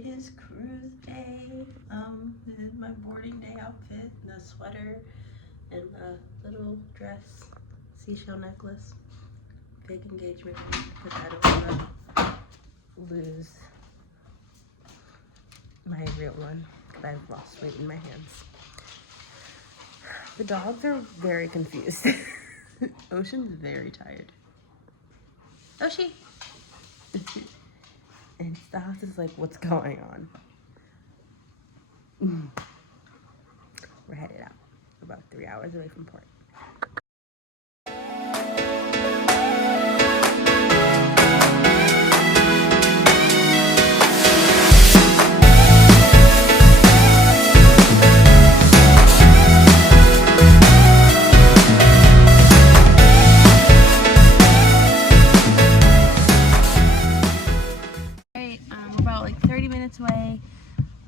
It is cruise day. This is my boarding day outfit, the sweater and the little dress, seashell necklace, fake engagement ring because I don't want to lose my real one because I've lost weight in my hands. The dogs are very confused. Ocean's very tired. Oshi! And Stas is like, what's going on? We're headed out. About 3 hours away from port. About like 30 minutes away.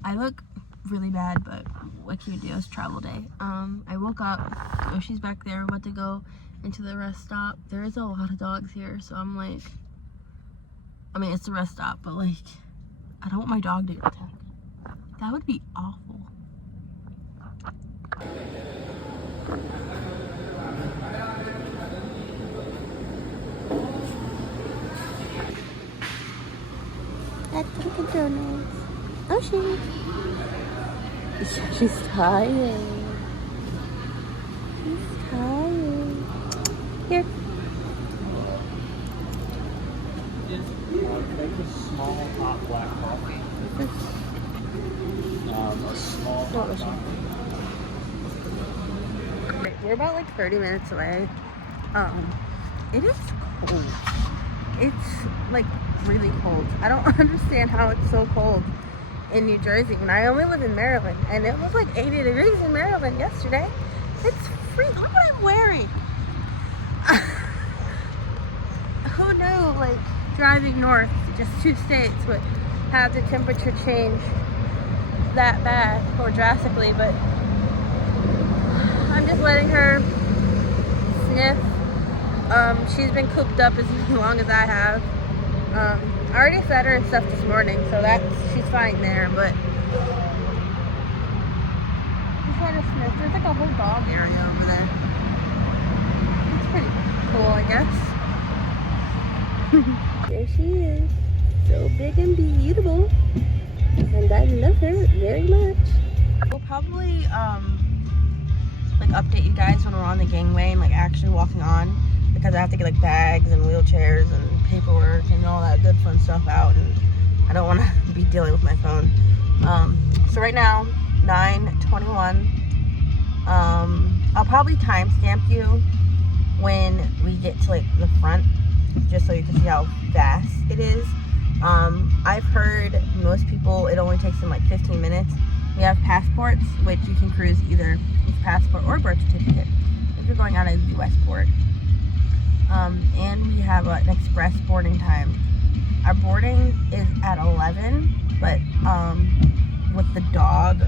I look really bad, but what can you do? It's travel day. I woke up. Oh, she's back there. We're about to go into the rest stop. There is a lot of dogs here, so I'm like, I mean, it's the rest stop, but like, I don't want my dog to get attacked. That would be awful. That's Dunkin' Donuts. Oh, she's tired. She's tired. Here. Make a small hot black coffee. A small hot coffee. We're about like 30 minutes away. It is cold. It's like really cold. I don't understand how it's so cold in New Jersey when I only live in Maryland, and it was like 80 degrees in Maryland yesterday. It's freezing. Look what I'm wearing. Who knew like driving north, just 2 states, would have the temperature change that bad or drastically, but I'm just letting her sniff. She's been cooped up as long as I have. I already fed her and stuff this morning, so she's fine there, but just let her sniff. There's like a whole dog area over there. It's pretty cool, I guess. There she is. So big and beautiful. And I love her very much. We'll probably like update you guys when we're on the gangway and like actually walking on, because I have to get like bags and wheelchairs and paperwork and all that good fun stuff out, and I don't want to be dealing with my phone. So right now, 9:21. I'll probably timestamp you when we get to like the front, just so you can see how fast it is. I've heard most people, it only takes them like 15 minutes. We have passports, which you can cruise either with passport or birth certificate if you're going out of the U.S. port. And we have an express boarding time. Our boarding is at 11, but with the dog,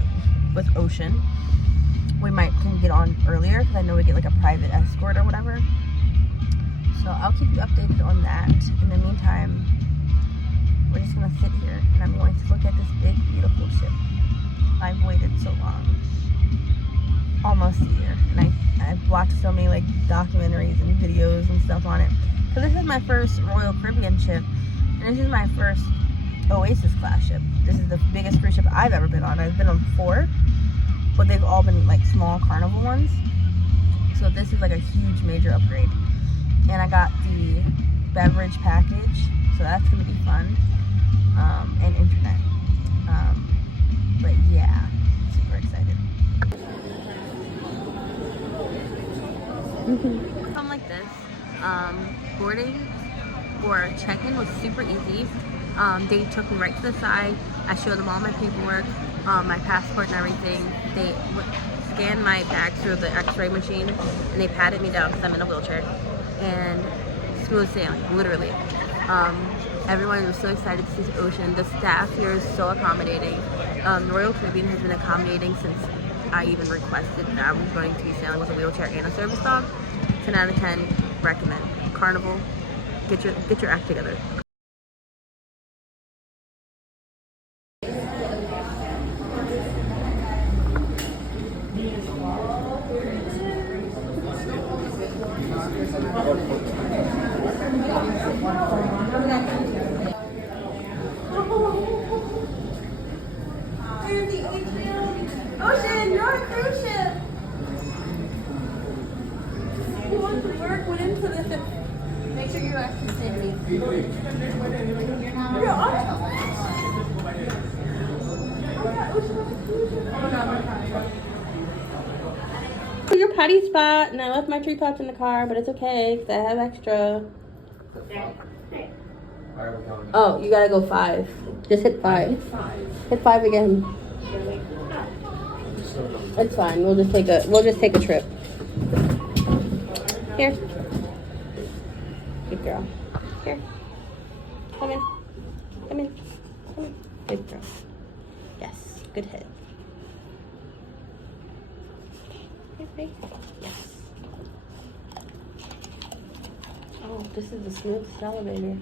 with Ocean, we can get on earlier because I know we get like a private escort or whatever. So I'll keep you updated on that. In the meantime, we're just gonna sit here and I'm going to look at this big, beautiful ship. I've waited so long, almost a year, and I've watched so many like documentaries and videos and stuff on it. So this is my first Royal Caribbean ship, and this is my first Oasis class ship. This is the biggest cruise ship I've ever been on. I've been on 4, but they've all been like small Carnival ones. So this is like a huge major upgrade. And I got the beverage package, so that's gonna be fun, and internet. But yeah, super excited. Something like this. Boarding or check-in was super easy. They took me right to the side. I showed them all my paperwork, my passport and everything. They scanned my bag through the x-ray machine, and they patted me down because I'm in a wheelchair. And smooth sailing, literally. Everyone was so excited to see the ocean. The staff here is so accommodating. The Royal Caribbean has been accommodating since I even requested that I was going to be sailing with a wheelchair and a service dog. 10 out of 10, recommend. Carnival, get your act together. Your potty spot, and I left my tree pots in the car, but it's okay because I have extra. Oh, you gotta go 5. Just hit 5. Hit 5 again. It's fine. We'll just take a trip. Here. Good girl. Here. Come in. Come in. Come in. Good girl. Yes. Good head. Here, yes. Oh, this is the smoothest elevator.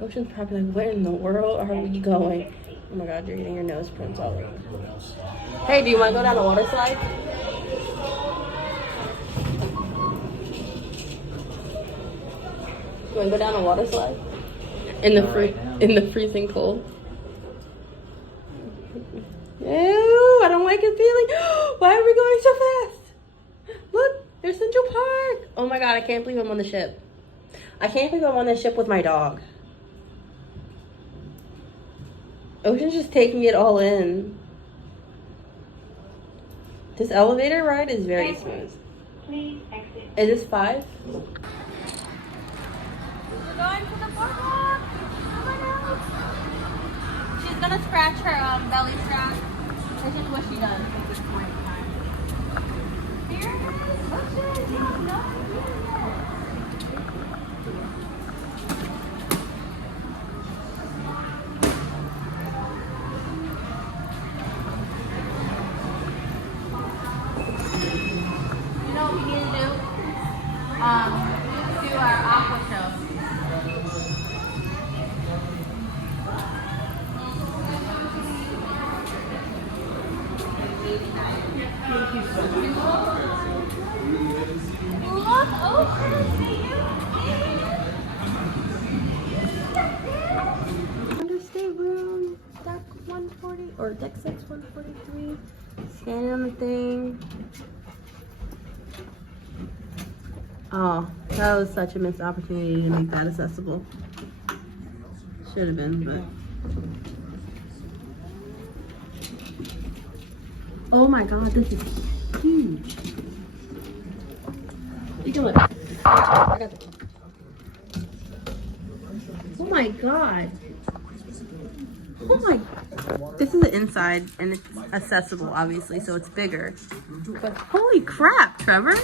Ocean's probably like, where in the world are we going? Oh my god, you're getting your nose prints all over. Hey, do you want to go down the water slide? You want to go down the water slide? In the freezing cold? Ew, I don't like it feeling. Why are we going so fast? Look, there's Central Park. Oh my god, I can't believe I'm on the ship. I can't believe I'm on the ship with my dog. Ocean's just taking it all in. This elevator ride is very smooth. Is this 5? We're going to the boardwalk. She's gonna scratch her belly strap. This is what she does at this point in time. Here it is. Ocean, you have no idea. Do our aqua show. Look over, see you. Understay room, deck 140 or deck 6 143. Standing on the thing. Oh, that was such a missed opportunity to make that accessible. Should have been, but. Oh my god, this is huge. You can look. I got this. Oh my god. Oh my. This is the inside, and it's accessible, obviously, so it's bigger. But holy crap, Trevor.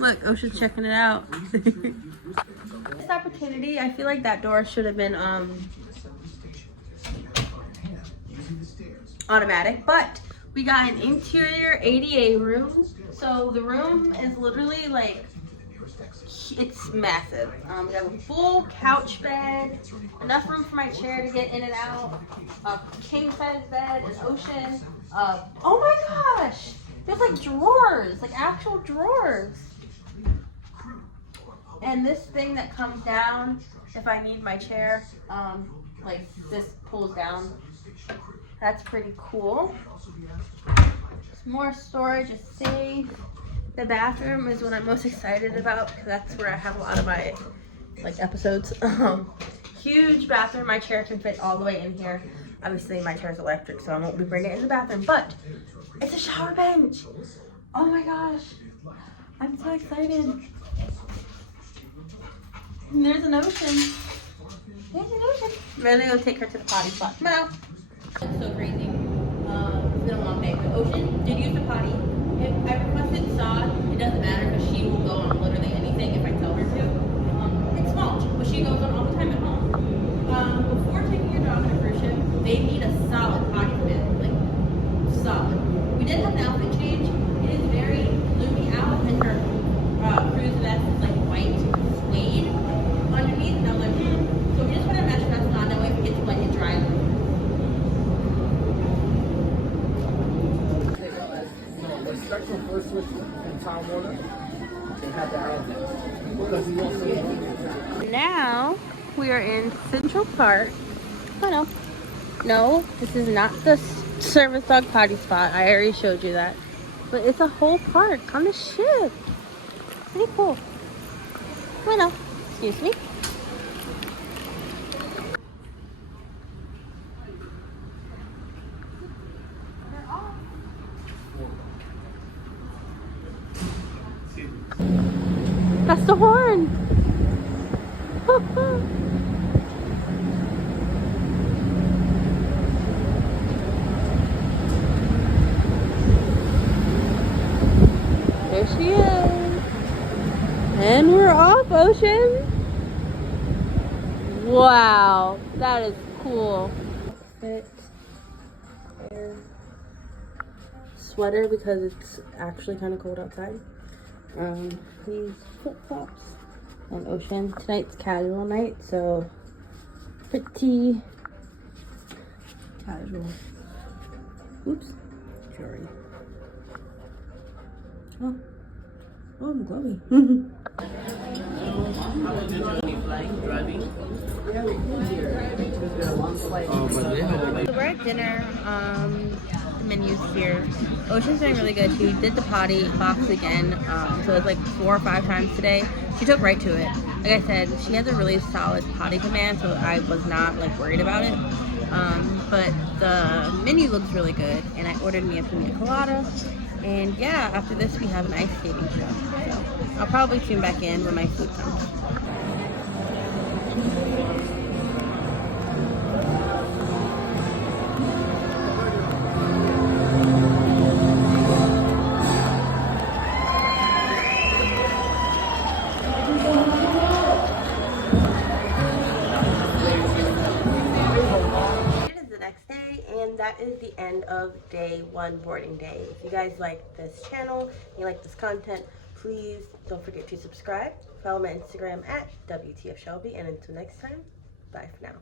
Look, Ocean's checking it out. This opportunity, I feel like that door should have been automatic, but we got an interior ADA room. So the room is literally like, it's massive. We have a full couch bed, enough room for my chair to get in and out, a king size bed, an Ocean. Oh my gosh! There's like drawers, like actual drawers. And this thing that comes down, if I need my chair, like this pulls down. That's pretty cool. More storage, is safe. The bathroom is what I'm most excited about because that's where I have a lot of my like episodes. Huge bathroom. My chair can fit all the way in here. Obviously, my chair is electric, so I won't be bringing it in the bathroom. But it's a shower bench. Oh my gosh, I'm so excited. And there's an Ocean. There's an Ocean. I'm gonna go take her to the potty spot. Come on out. It's so crazy. It's been a long day. But Ocean did use the potty. If I requested Sod, it doesn't matter because she will go on literally anything if I tell her to. It's small, but she goes on all the time at home. Before taking your dog on a cruise ship, they need a solid potty fit, like solid. We did have an outfit change. It is very gloomy out, and her cruise vest is like white suede underneath, and I was like, So we just put a mesh vest on, that way if it gets wet, it dries. Spectrum first switch in Time Warner. They had to add that because you won't see it. Now we are in Central Park. Oh no. No, this is not the service dog potty spot. I already showed you that. But it's a whole park on the ship. Pretty cool. I know. Excuse me. Ocean? Wow, that is cool. Fit. Hair. Sweater because it's actually kind of cold outside. These flip-flops and Ocean. Tonight's casual night, so pretty casual. Oops, sorry. Oh, I'm glowy. So we're at dinner. The menu's here. Ocean's doing really good. She did the potty box again. So it's like 4 or 5 times today. She took right to it. Like I said, she has a really solid potty command, so I was not like worried about it. But the menu looks really good, and I ordered me a pina colada. And yeah, after this we have an ice skating show. So I'll probably tune back in when my food comes. And that is the end of day 1 boarding day. If you guys like this channel, you like this content, please don't forget to subscribe. Follow my Instagram at WTF Shelby. And until next time, bye for now.